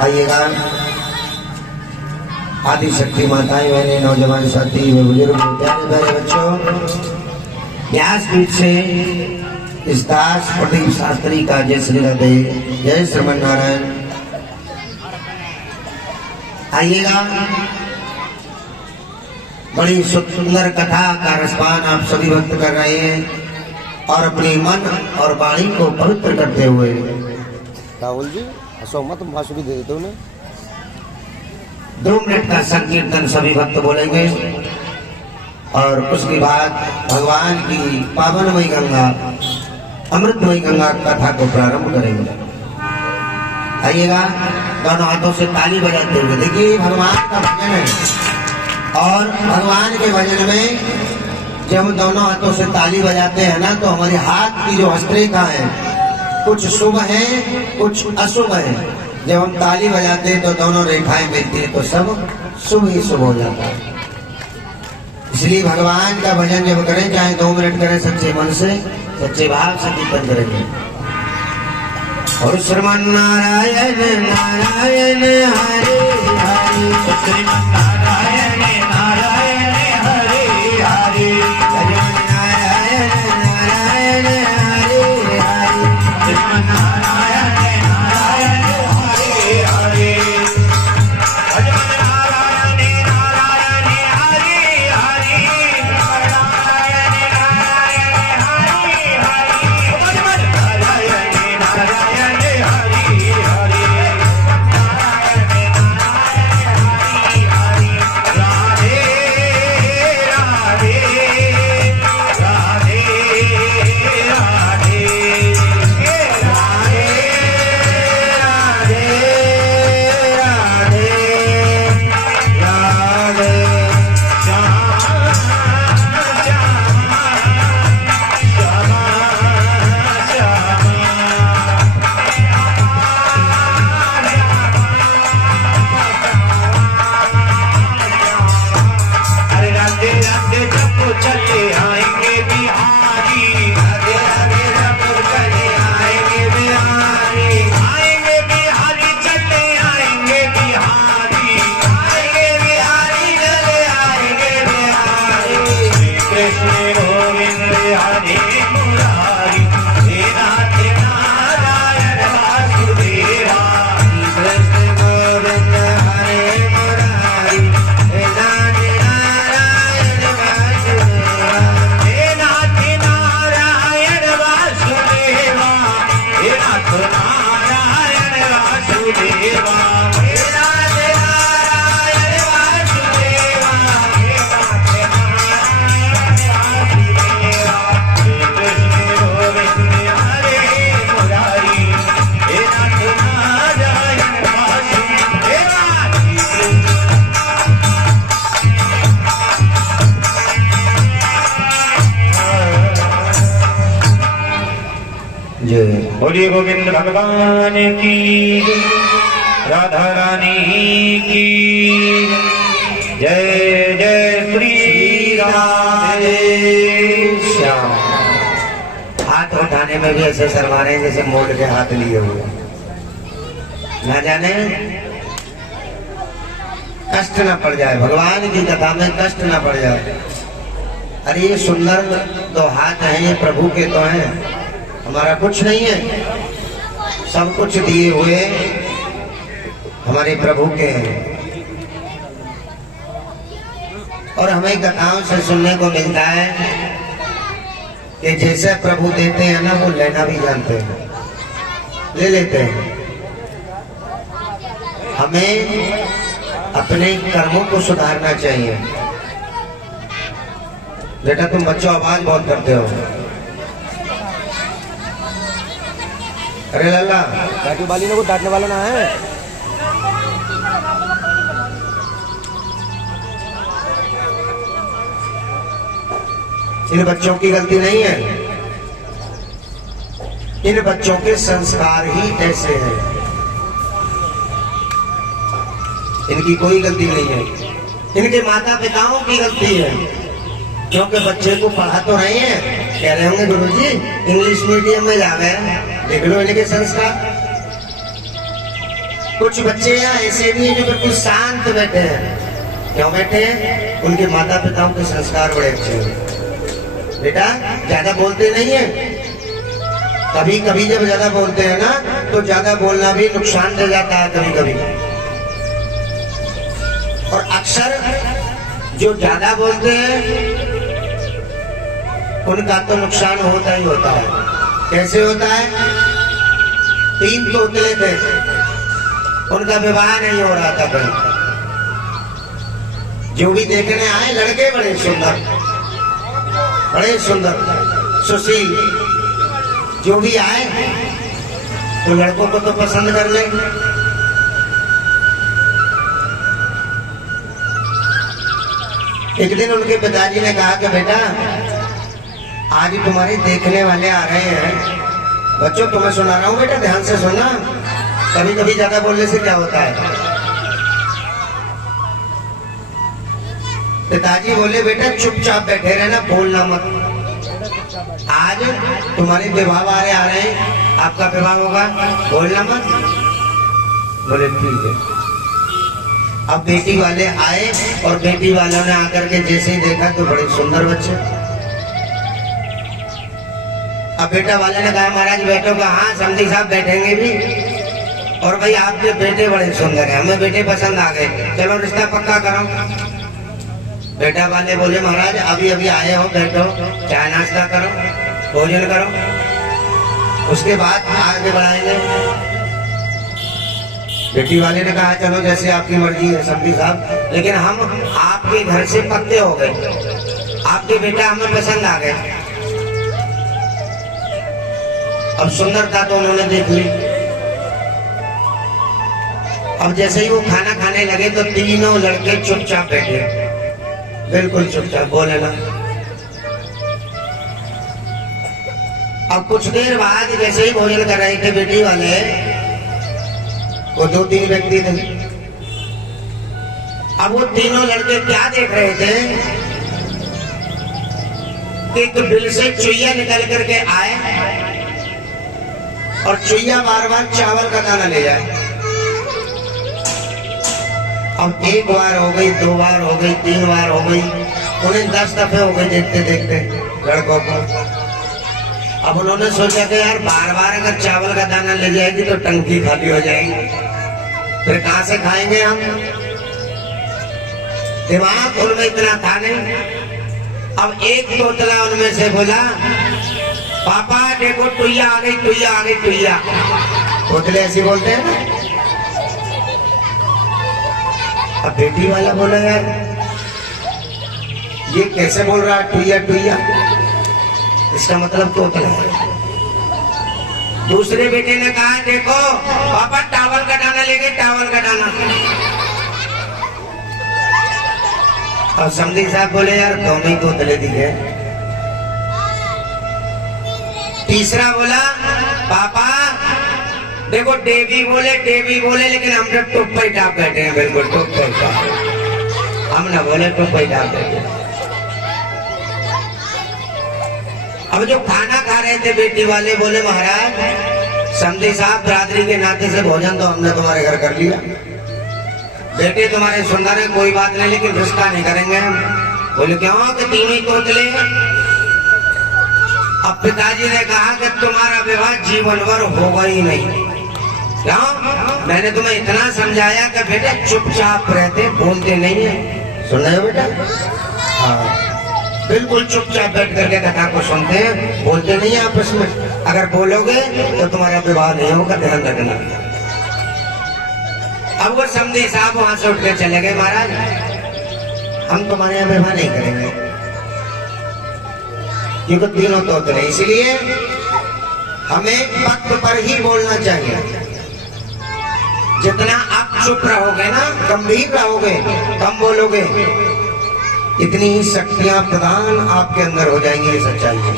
आइएगा आदि शक्ति माताएं बहने नौजवान साथी व बुजुर्ग प्यारे प्यारे बच्चों, व्यासपीठ से इस दास प्रदीप शास्त्री का जय श्री राधे, जय श्रीमन नारायण। आइएगा, बड़ी सुंदर कथा का रसपान आप सभी भक्त कर रहे हैं और अपने मन और वाणी को पवित्र करते हुए। राहुल जी मत भाषण दे देते उन्हें। 2 मिनट का संकीर्तन सभी भक्त बोलेंगे और उसके बाद भगवान की पावनमयी गंगा अमृतमयी गंगा कथा को प्रारंभ करेंगे। आइएगा, दोनों हाथों से ताली बजाते हुए। देखिए, भगवान का भजन है और भगवान के भजन में जब दोनों हाथों से ताली बजाते हैं ना, तो हमारे हाथ की जो हस्तरेखा है कुछ शुभ है कुछ अशुभ है। जब हम ताली बजाते हैं तो दोनों रेखाएं मिलती हैं तो सब शुभ ही शुभ हो जाता है। इसलिए भगवान का भजन जब करें, चाहे 2 मिनट करें, सच्चे मन से सच्चे भाव से कीर्तन करेंगे। और श्रीमन नारायण नारायण हरे हरे, श्रीमन नारायण नारायण हरे हरे, श्रीमन नारायण नारायण हरे हरे, श्रीमन नारायण नारायण हरे हरे, श्रीमन नारायण नारायण हरे हरे, नारायण नारायण हरे हरे, श्रीमन नारायण नारायण हरे हरे, बोलिए गोविंद भगवान की, राधा रानी की जय। जय श्री राधे श्याम। हाथ उठाने में भी ऐसे शर्मा रहे हैं जैसे मोड़ के हाथ लिए हुए, ना जाने कष्ट न पड़ जाए, भगवान की कथा में कष्ट न पड़ जाए। अरे ये सुंदर 2 हाथ हैं, ये प्रभु के तो हैं, हमारा कुछ नहीं है, सब कुछ दिए हुए हमारे प्रभु के हैं। और हमें कथाओं से सुनने को मिलता है कि जैसे प्रभु देते हैं ना, वो लेना भी जानते हैं, ले लेते हैं। हमें अपने कर्मों को सुधारना चाहिए। बेटा, तुम बच्चों आवाज बहुत करते हो। अरे लल्ला, डांटने वाली ने को डांटने वाला ना है। इन बच्चों की गलती नहीं है, इन बच्चों के संस्कार ही ऐसे हैं, इनकी कोई गलती नहीं है, इनके माता पिताओं की गलती है। क्योंकि बच्चे को पढ़ा तो रहे हैं, कह रहे होंगे गुरुजी इंग्लिश मीडियम में जावे, देख लो इनके संस्कार। कुछ बच्चे यहाँ ऐसे भी हैं जो बिल्कुल शांत बैठे हैं। क्यों बैठे हैं? उनके माता पिताओं के संस्कार बड़े अच्छे हैं। बेटा ज्यादा बोलते नहीं है। कभी कभी जब ज्यादा बोलते हैं ना तो ज्यादा बोलना भी नुकसान दे जाता है कभी कभी। और अक्सर जो ज्यादा बोलते हैं उनका तो नुकसान होता ही होता है। कैसे होता है? 3 तोतले थे, उनका विवाह नहीं हो रहा था कहीं। जो भी देखने आए लड़के बड़े सुंदर सुशील, जो भी आए तो लड़कों को तो पसंद कर ले। एक दिन उनके पिताजी ने कहा कि बेटा आज तुम्हारे देखने वाले आ रहे हैं। बच्चों तुम्हें सुना रहा हूं बेटा, ध्यान से सुना। कभी कभी ज्यादा बोलने से क्या होता है? पिताजी बोले बेटा चुपचाप बैठे रहना, बोलना मत। आज तुम्हारे विवाह वाले आ रहे हैं, आपका विवाह होगा, बोलना मत। बोले ठीक है। अब बेटी वाले आए और बेटी वालों ने आकर के जैसे ही देखा तो बड़े सुंदर बच्चे। अब बेटा वाले ने कहा महाराज बैठोगे? हाँ समधी साहब बैठेंगे भी। और भाई आपके बेटे बड़े सुंदर हैं, हमें बेटे पसंद आ गए, चलो रिश्ता पक्का करो। बेटा वाले बोले महाराज अभी अभी आए हो, बैठो चाय नाश्ता करो, भोजन करो, उसके बाद आगे बढ़ाएंगे। बेटी वाले ने कहा चलो जैसे आपकी मर्जी है समधी साहब, लेकिन हम आपके घर से पक्के हो गए, आपके बेटा हमें पसंद आ गए। अब सुंदरता तो उन्होंने देख ली। अब जैसे ही वो खाना खाने लगे तो तीनों लड़के चुपचाप बैठे, बिल्कुल चुपचाप, बोले ना। अब कुछ देर बाद जैसे ही भोजन कर रहे थे बेटी वाले, वो 2-3 व्यक्ति थे। अब वो तीनों लड़के क्या देख रहे थे कि एक बिल से चुईया निकल करके आए और चुईया बार बार चावल का दाना ले जाए। अब 1 बार हो गई, 2 बार हो गई, 3 बार हो गई, उन्हें 10 दफे हो गए देखते देखते लड़कों को। अब उन्होंने सोचा कि यार बार बार अगर चावल का दाना ले जाएगी तो टंकी खाली हो जाएगी, फिर कहां से खाएंगे हम? दिमाग उनमें इतना था नहीं। अब एक तोतला उनमें से बोला पापा देखो टुईया आ गई, टुईया आ गई, टुईया। तोतले ऐसे बोलते हैं ना। अब बेटी वाला बोला यार ये कैसे बोल रहा है टुईया टुईया, इसका मतलब तोतला है। दूसरे बेटे ने कहा देखो पापा टावल का दाना ले गए, टावल का दाना। और समधी साहब बोले यार दोनों ही तोतले दिए। तीसरा बोला पापा देखो देवी बोले लेकिन हम तो टुप पे टाप बैठे हैं, बिल्कुल टुप पे टाप। हम ना बोले टुप पे टाप बैठे। अब जो खाना खा रहे थे बेटी वाले बोले महाराज समधी साहब बरादरी के नाते से भोजन तो हमने तुम्हारे घर कर लिया, बेटे तुम्हारे सुंदर है कोई बात नहीं, लेकिन रिश्ता नहीं करेंगे हम। बोले क्यों? कि तीनों ही तोतले हैं। अब पिताजी ने कहा कि तुम्हारा विवाह जीवन भर होगा ही नहीं। क्यों? मैंने तुम्हें इतना समझाया कि बेटा चुपचाप रहते, बोलते नहीं है। सुन रहे हो बेटा? हाँ बिल्कुल चुपचाप बैठ करके कथा को सुनते हैं, बोलते नहीं है आपस में। अगर बोलोगे तो तुम्हारा विवाह नहीं होगा, ध्यान रखना। अब वो समधी साहब वहां से उठ के चले गए, महाराज हम तुम्हारे यहाँ विवाह नहीं करेंगे, क्योंकि तीनों तोतले। इसलिए हमें वक्त पर ही बोलना चाहिए। जितना आप चुप रहोगे ना, गंभीर रहोगे, कम बोलोगे, इतनी ही शक्तियां प्रदान आपके अंदर हो जाएंगी। ये सच्चाई है।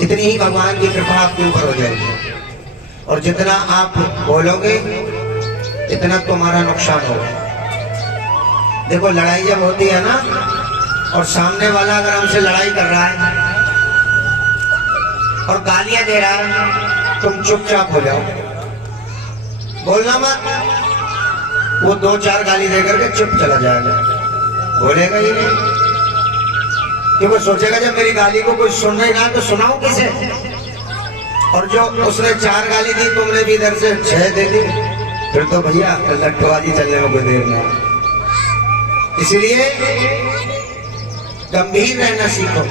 इतनी ही भगवान की कृपा आपके ऊपर हो जाएगी। और जितना आप बोलोगे इतना तुम्हारा नुकसान होगा। देखो लड़ाई जब होती है ना, और सामने वाला अगर हमसे लड़ाई कर रहा है और गालियां दे रहा है, तुम चुपचाप हो जाओ। बोलना मत। वो 2-4 गाली देकर के चुप चला जाएगा, बोलेगा ही नहीं, क्योंकि सोचेगा जब मेरी गाली को कोई सुन नहीं रहा तो सुनाऊं किसे। और जो उसने 4 गाली दी, तुमने भी इधर से 6 दे दी, फिर तो भैया लट्ठोबाजी चलने में कोई देर नहीं। इसलिए गंभीर रहना सीखो।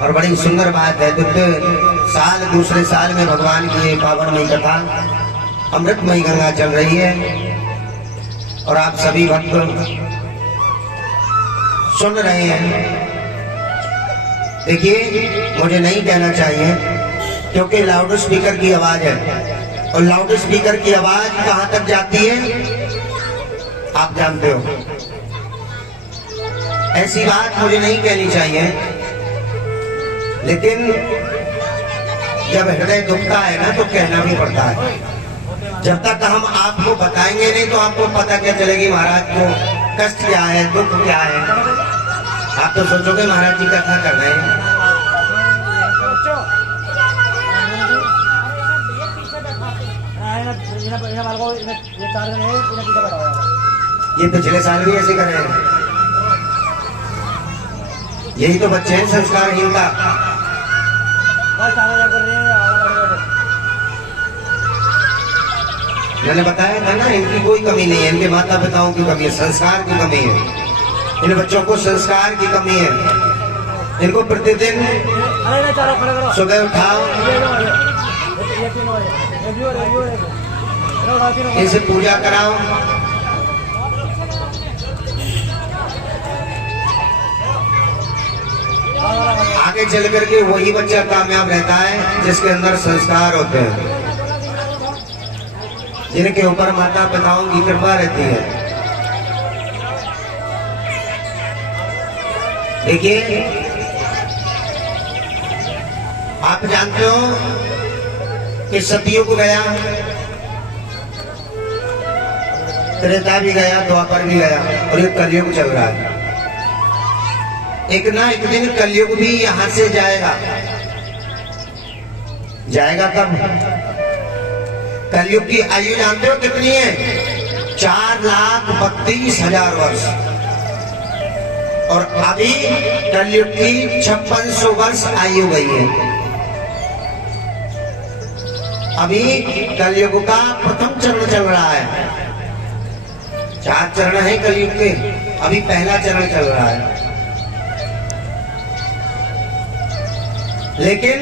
और बड़ी सुंदर बात है, साल दूसरे साल में भगवान की पावनमयी कथा अमृतमयी गंगा चल रही है और आप सभी भक्त सुन रहे हैं। देखिए, मुझे नहीं कहना चाहिए क्योंकि लाउड स्पीकर की आवाज है और लाउड स्पीकर की आवाज कहां तक जाती है आप जानते हो। ऐसी बात मुझे नहीं कहनी चाहिए, लेकिन जब हृदय दुखता है ना तो कहना भी पड़ता है। जब तक हम आपको बताएंगे नहीं तो आपको पता क्या चलेगी महाराज को कष्ट क्या है, दुख क्या है। आप तो सोचोगे महाराज जी कथा कर रहे हैं। ये पिछले साल भी ऐसे कर रहे हैं। यही तो बच्चे हैं संस्कारहीनता। मैंने बताया था ना, इनकी कोई कमी नहीं है, इनके माता पिताओं की कमी है, संस्कार की कमी है। इन बच्चों को संस्कार की कमी है। इनको प्रतिदिन सुबह उठाओ, इनसे पूजा कराओ, आगे चल करके वही बच्चा कामयाब रहता है जिसके अंदर संस्कार होते हैं, जिनके ऊपर माता पिताओं की कृपा रहती है। देखिए, आप जानते हो कि सतयुग गया, त्रेता भी गया, द्वापर भी गया और ये कलयुग चल रहा है। एक ना एक दिन कलयुग भी यहां से जाएगा। जाएगा कब? कलयुग की आयु जानते हो कितनी है? 4,32,000 वर्ष। और अभी कलयुग की 5600 वर्ष आयु गई है। अभी कलयुग का प्रथम चरण चल रहा है। 4 चरण है कलयुग के, अभी पहला चरण चल रहा है। लेकिन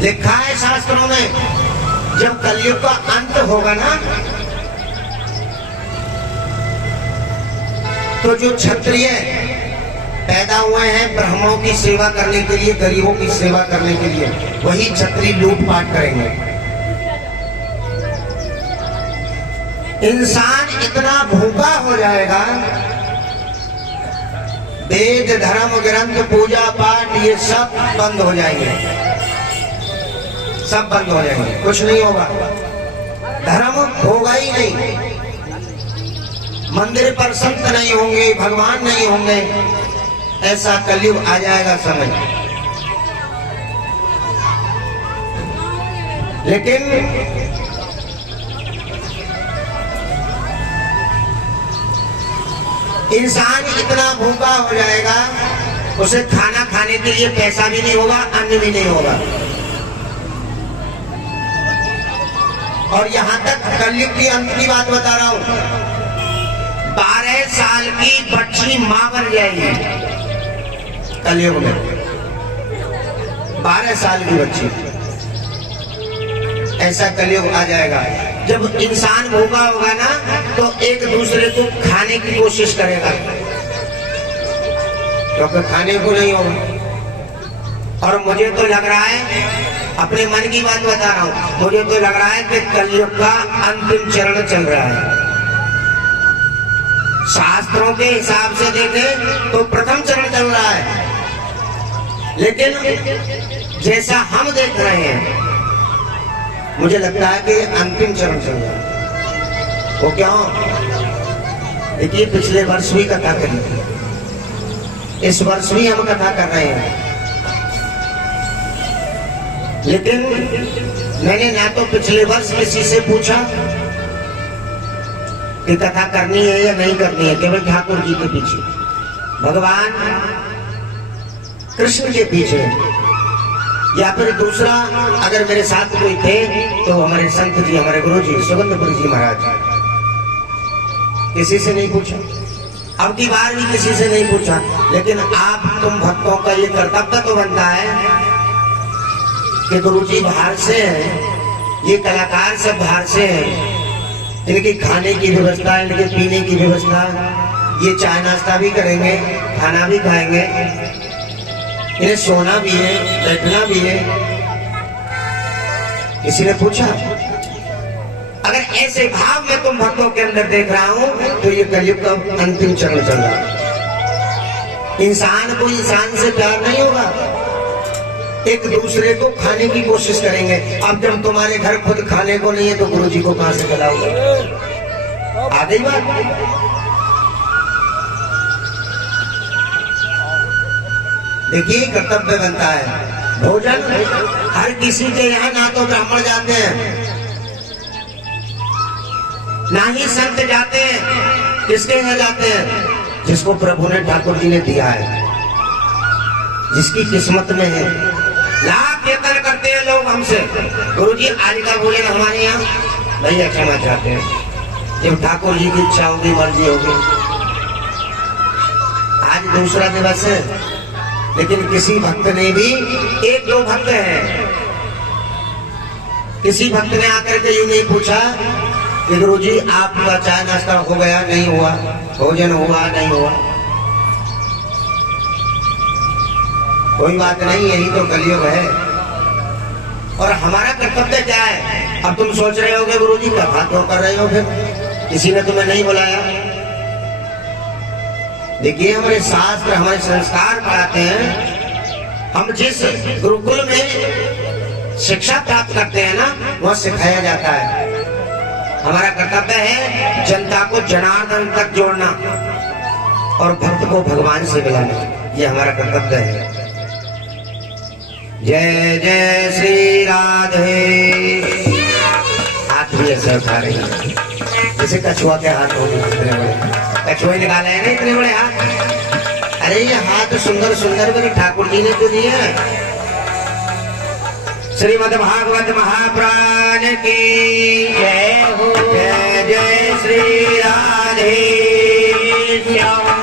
लिखा है शास्त्रों में, जब कलयुग का अंत होगा ना तो जो क्षत्रिय पैदा हुए हैं ब्राह्मणों की सेवा करने के लिए, गरीबों की सेवा करने के लिए, वही क्षत्रिय लूटपाट करेंगे। इंसान इतना भूखा हो जाएगा, वेद धर्म ग्रंथ पूजा पाठ ये सब बंद हो जाएंगे, सब बंद हो जाएंगे, कुछ नहीं होगा, धर्म होगा ही नहीं। मंदिर पर संत नहीं होंगे, भगवान नहीं होंगे, ऐसा कलयुग आ जाएगा समय। लेकिन इंसान इतना भूखा हो जाएगा, उसे खाना खाने के लिए पैसा भी नहीं होगा, अन्न भी नहीं होगा। और यहां तक कलयुग की अंत की बात बता रहा हूं, 12 साल की बच्ची मां बन जाएगी कलयुग में। 12 साल की बच्ची, ऐसा कलयुग आ जाएगा। जब इंसान भूखा होगा ना तो एक दूसरे को खाने की कोशिश करेगा, क्योंकि खाने को नहीं होगा। और मुझे तो लग रहा है, अपने मन की बात बता रहा हूं, मुझे तो लग रहा है कि कलयुग का अंतिम चरण चल रहा है। शास्त्रों के हिसाब से देखें तो प्रथम चरण चल रहा है, लेकिन जैसा हम देख रहे हैं मुझे लगता है कि अंतिम चरण चल रहा है। वो क्या? देखिए, पिछले वर्ष भी कथा करी थी, इस वर्ष भी हम कथा कर रहे हैं, लेकिन मैंने ना तो पिछले वर्ष किसी से पूछा कि कथा करनी है या नहीं करनी है, केवल ठाकुर जी के पीछे, भगवान कृष्ण के पीछे, या फिर दूसरा अगर मेरे साथ कोई थे तो हमारे संत जी, हमारे गुरु जी सुगंधपुरी जी महाराज। किसी से नहीं पूछा, अब की बार भी किसी से नहीं पूछा। लेकिन आप तुम भक्तों का ये कर्तव्य तो बनता है कि गुरु जी बाहर से हैं, ये कलाकार सब बाहर से हैं, इनकी खाने की व्यवस्था, इनके पीने की व्यवस्था, ये चाय नाश्ता भी करेंगे, खाना भी खाएंगे, इन्हें सोना भी है, बैठना भी है। किसी ने पूछा? अगर ऐसे भाव में तुम भक्तों के अंदर देख रहा हूं तो ये कलयुग का अंतिम चरण चल रहा है। इंसान को इंसान से प्यार नहीं होगा, एक दूसरे को खाने की कोशिश करेंगे। अब जब तुम्हारे घर खुद खाने को नहीं है तो गुरु जी को कहां से खिलाओगे? आ गई बात। देखिए कर्तव्य बनता है। भोजन हर किसी के यहाँ ना तो ब्राह्मण जाते हैं, ना ही संत जाते हैं। किसके यहाँ जाते हैं? जिसको प्रभु ने, ठाकुर जी ने दिया है, जिसकी किस्मत में है। लाख वेतन करते हैं लोग हमसे, गुरु जी आज का बोले हमारे यहाँ भैया क्षमा चाहते हैं, जब ठाकुर जी की इच्छा होगी, मर्जी होगी। आज दूसरा दिवस है, लेकिन किसी भक्त ने भी, एक दो भक्त हैं, किसी भक्त ने आकर के यूं नहीं पूछा कि गुरु जी आपका चाय नाश्ता हो गया, नहीं हुआ, भोजन हुआ, नहीं हुआ। कोई बात नहीं, यही तो कलयुग है। और हमारा कर्तव्य क्या है? अब तुम सोच रहे होगे गुरु जी कथा तो कर रहे हो, फिर किसी ने तुम्हें नहीं बुलाया। देखिए हमारे शास्त्र, हमारे संस्कार पढ़ाते हैं, हम जिस गुरुकुल में शिक्षा प्राप्त करते हैं ना, वह सिखाया जाता है। हमारा कर्तव्य है जनता को जनार्दन तक जोड़ना और भक्त को भगवान से मिलाना, ये हमारा कर्तव्य है। जय जय श्री राधे। हाथ भी ऐसे उठा रही है जैसे कछुआ के हाथ होंगे, इतने बड़े कछुए निकाले हैं ना, इतने बड़े हाथ। अरे ये हाथ सुंदर सुंदर मेरे ठाकुर जी ने तो दिए हैं। श्रीमद् भागवत महापुराण की जय हो। जय जय श्री राधे श्याम।